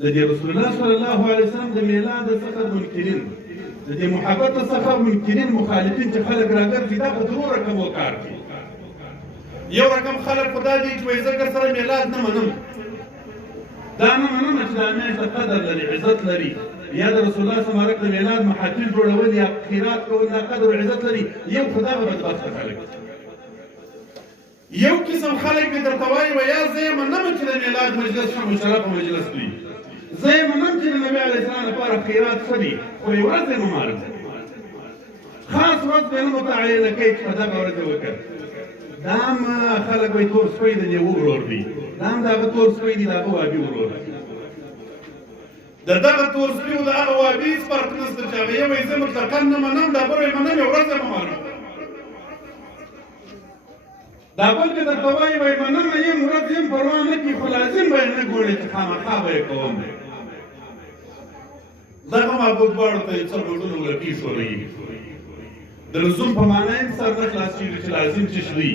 د دې رسول الله صلی الله علیه وسلم د میلاد څخه منکرین د دې محبت څخه منکرین مخالفین چې خلک راګرځي دا په دوه رقم وکړ یو رقم خلک خدا دې چې وایي زه سره میلاد نه منم دا نه منم چې دا میاشت قدر لري عزت لري یا د رسول الله صلی الله علیه وسلم د میلاد محافل جوړول یا خیرات کول دا قدر او عزت لري یو خدا به بدبخته خلک یو قسم خلک به درته وایي ویا زه یې منم چې د میلاد مجلس ښه مشرف مجلس دی زه یې منم چې د نبي علیه السلام لپاره خیرات ښه دي خو یې ورځ یې ممارم خاص ورځ به یې نه متعینه کوي چې په دغه ورځ یې وکړ دا هم خلک وایي تور سپی د یو ورور دی دا هم د هغه تور سپی دی د هغه وابي ورور د دغه تور سپي او د هغه وابي هېڅ فرق نشته چې هغه یې وایي زه مطلقا نه منم دا بل وایي منم یې ورځ یې ممارم دا بل که درته وایي منم یم ورځ یم پروا نه کړي خو لازم به یې نه ګورې چې خامخا به یې کوم دغه معبود دواړو ته یې څه ګډونه ولکي شولوي د لزوم په معنا یې سر نه خلاصېږي چې لازم چې شوي